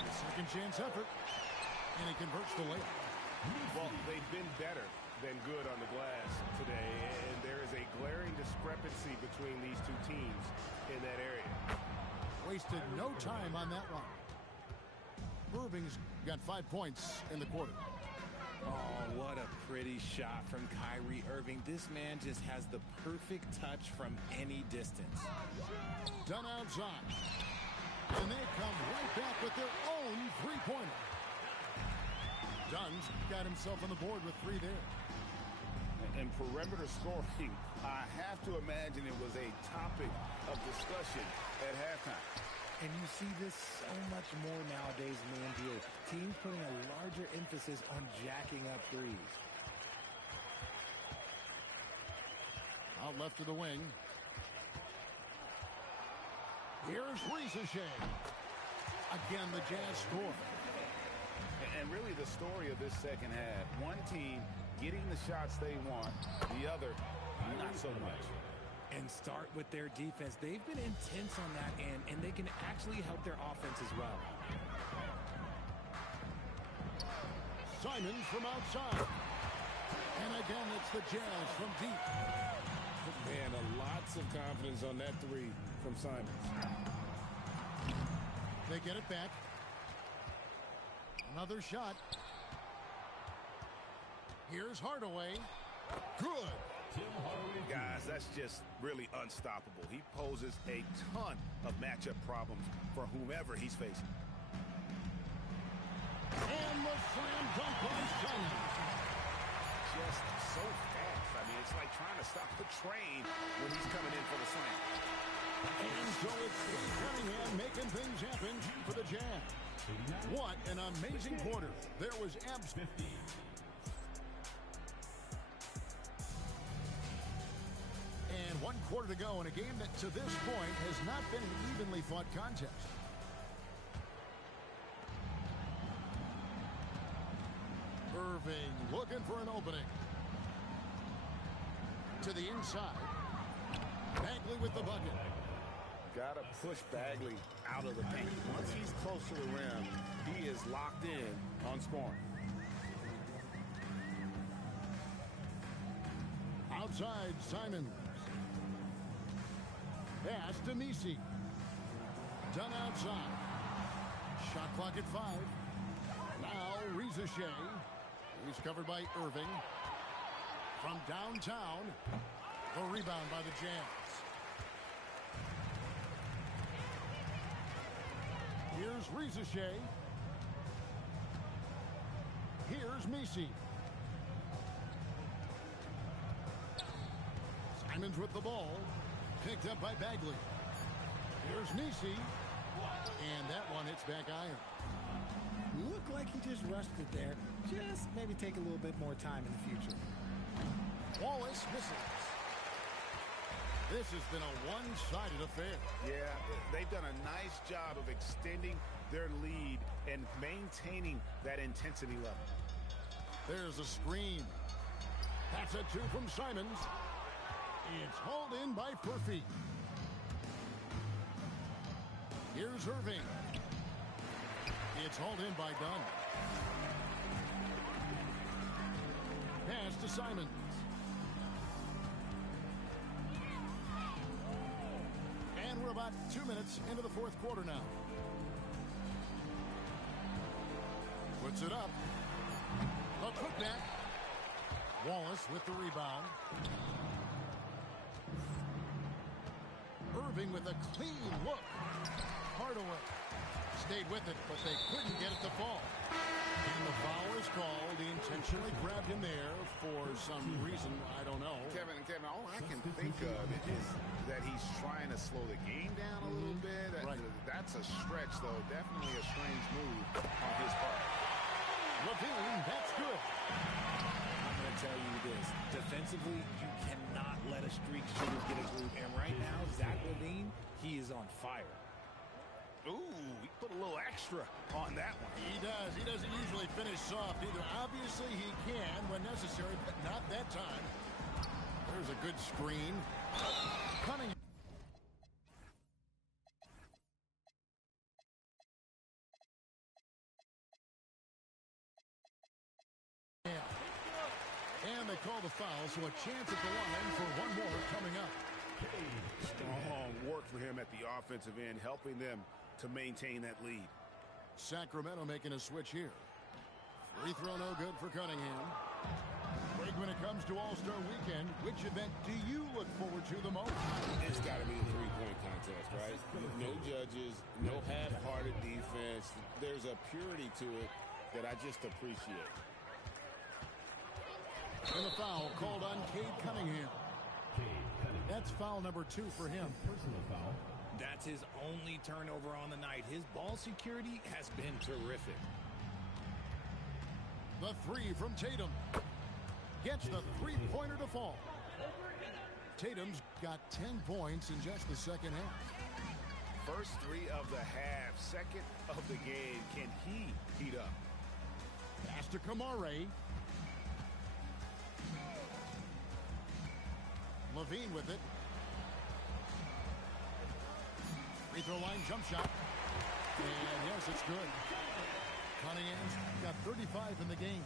Second chance effort. And he converts the layup. Well, they've been better than good on the glass today, and there is a glaring discrepancy between these 2 teams in that area. Wasted no time on that one. Irving's got 5 points in the quarter. Oh, what a pretty shot from Kyrie Irving. This man just has the perfect touch from any distance. Done outside. And they come right back with their own 3-pointer. Dunn's got himself on the board with 3 there. And perimeter scoring, I have to imagine it was a topic of discussion at halftime. And you see this so much more nowadays in the NBA. Teams putting a larger emphasis on jacking up threes. Out left to the wing. Here's Rieseshay. Again, the Jazz score. And really the story of this second half. One team getting the shots they want, the other not so much. And start with their defense. They've been intense on that end, and they can actually help their offense as well. Simons from outside. And again, it's the Jazz from deep. Man, lots of confidence on that 3 from Simons. They get it back. Another shot. Here's Hardaway. Good. Guys, that's just really unstoppable. He poses a ton of matchup problems for whomever he's facing. And the slam dunk by Cuminhim. Just so fast. I mean, it's like trying to stop the train when he's coming in for the slam. And so it's Cade Cuminhim making things happen for the Jazz. What an amazing quarter. There was absolutely. And 1 quarter to go in a game that to this point has not been an evenly fought contest. Irving looking for an opening. To the inside. Bagley with the bucket. Got to push Bagley out of the paint. Once he's close to the rim, he is locked in on scoring. Outside, Simons. Pass to Misi. Done outside. Shot clock at 5. Now, Rizachet. He's covered by Irving. From downtown, the rebound by the Jazz. Here's Rizachet. Here's Misi. Simons with the ball. Picked up by Bagley. Here's Misi. And that one hits back iron. Looked like he just rushed it there. Just maybe take a little bit more time in the future. Wallace misses. This has been a one-sided affair. Yeah, they've done a nice job of extending their lead and maintaining that intensity level. There's a screen. That's a 2 from Simons. It's hauled in by Furphy. Here's Irving. It's hauled in by Dunn. Pass to Simons. And we're about 2 minutes into the 4th quarter now. Puts it up. A putback. Wallace with the rebound. Irving with a clean look. Hardaway stayed with it, but they couldn't get it to fall. And the foul is called. He intentionally grabbed him there for some reason. I don't know. Kevin, all I can think of is that he's trying to slow the game down a little bit. Right. That's a stretch, though. Definitely a strange move on his part. Levine, that's good. I'm going to tell you this. Defensively, you cannot let a streak shooter get a group. And right now, Zach LaVine, he is on fire. Ooh, he put a little extra on that one. He does. He doesn't usually finish soft either. Obviously, he can when necessary, but not that time. There's a good screen. Cuminhim. And they call the foul, so a chance at the line for one more coming up. Strong work for him at the offensive end, helping them to maintain that lead. Sacramento making a switch here. Free throw no good for Cuminhim. Greg, when it comes to All-Star Weekend, which event do you look forward to the most? It's got to be a three-point contest, right? No judges, no half-hearted defense. There's a purity to it that I just appreciate. And the foul called on Cade Cuminhim. That's foul number 2 for him. Personal foul. That's his only turnover on the night. His ball security has been terrific. The 3 from Tatum. Gets the three-pointer to fall. Tatum's got 10 points in just the second half. First 3 of the half, second of the game. Can he heat up? Pass to Kamare. Levine with it. Free throw line jump shot. And yes, it's good. Cunningham's got 35 in the game.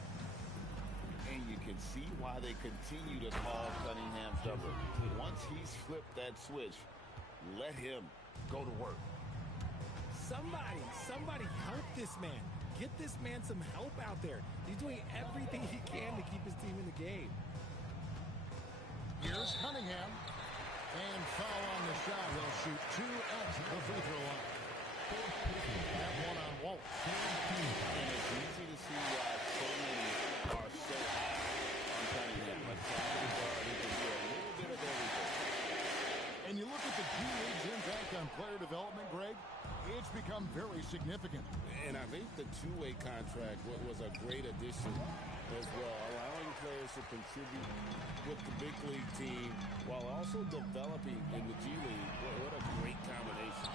And you can see why they continue to call Cunningham double. Once he's flipped that switch, let him go to work. Somebody help this man. Get this man some help out there. He's doing everything he can to keep his team in the game. Here's Cunningham. And foul on the shot. He'll shoot 2 at the free throw line. That one on Walt. And it's easy to see why so many are so high on Cunningham. A talented guard who can do a little bit of everything. And you look at the G League's impact on player development, Greg, it's become very significant. And I think the two-way contract was a great addition as well, allowing players to contribute with the big league team while also developing in the G League. What a great combination.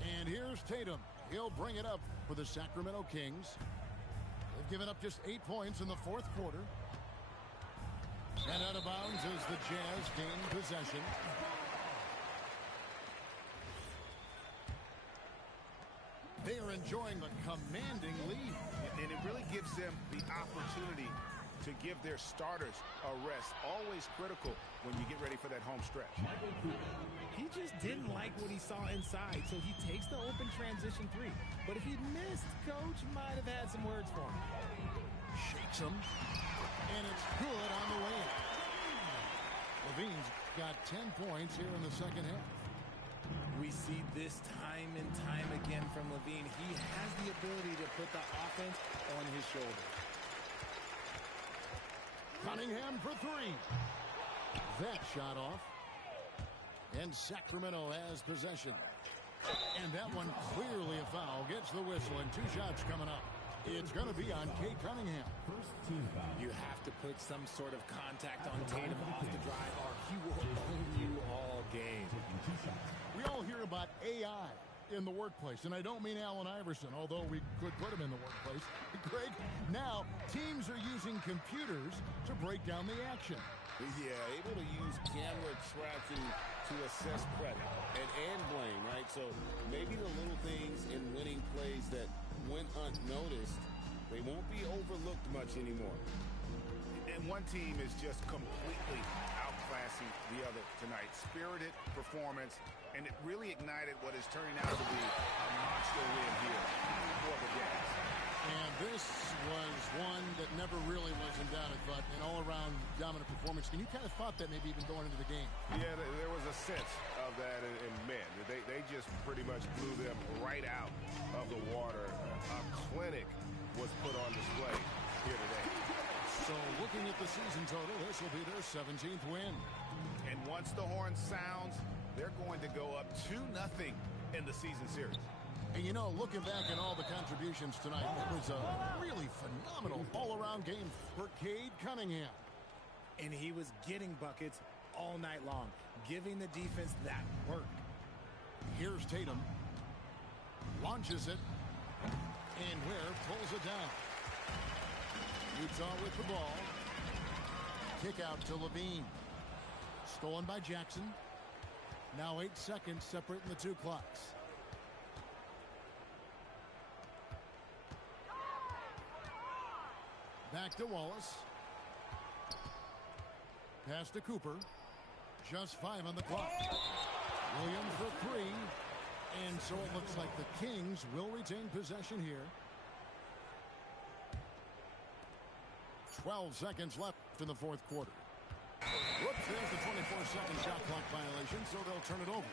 And here's Tatum. He'll bring it up for the Sacramento Kings. They've given up just 8 points in the fourth quarter. And out of bounds as the Jazz gain possession. They are enjoying a commanding lead. And it really gives them the opportunity to give their starters a rest. Always critical when you get ready for that home stretch. He just didn't like what he saw inside, so he takes the open transition 3. But if he'd missed, Coach might have had some words for him. Shakes him. And it's good on the way. Levine's got 10 points here in the second half. We see this time and time again from Levine. He has the ability to put the offense on his shoulder. Cunningham for 3. That shot off. And Sacramento has possession. And that one clearly a foul. Gets the whistle and 2 shots coming up. It's going to be on Cade Cunningham. First team foul. You have to put some sort of contact on Tatum off the drive or he will own you all game. We all hear about AI in the workplace, and I don't mean Allen Iverson, although we could put him in the workplace. Greg, now teams are using computers to break down the action. Yeah, able to use camera tracking to assess credit and blame, right? So maybe the little things in winning plays that went unnoticed, they won't be overlooked much anymore. And one team is just completely outclassing the other tonight. Spirited performance, and it really ignited what is turning out to be a monster win here for the Jazz. And this was one that never really was in doubt, but an all-around dominant performance. And you kind of thought that maybe even going into the game. Yeah, there was a sense of that in men. They just pretty much blew them right out of the water. A clinic was put on display here today. So looking at the season total, this will be their 17th win. And once the horn sounds, they're going to go up 2-0 in the season series. And you know, looking back at all the contributions tonight, it was a really phenomenal all-around game for Cade Cunningham. And he was getting buckets all night long, giving the defense that work. Here's Tatum. Launches it. And Ware pulls it down. Utah with the ball. Kick out to Levine. Stolen by Jackson. Now 8 seconds separating the 2 clocks. Back to Wallace. Pass to Cooper. Just 5 on the clock. Williams for 3. And so it looks like the Kings will retain possession here. 12 seconds left in the fourth quarter. Whoops, there's the 24-second shot clock violation, so they'll turn it over.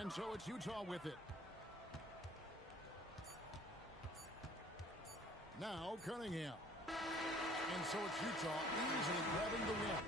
And so it's Utah with it. Now Cunningham. And so it's Utah easily grabbing the win.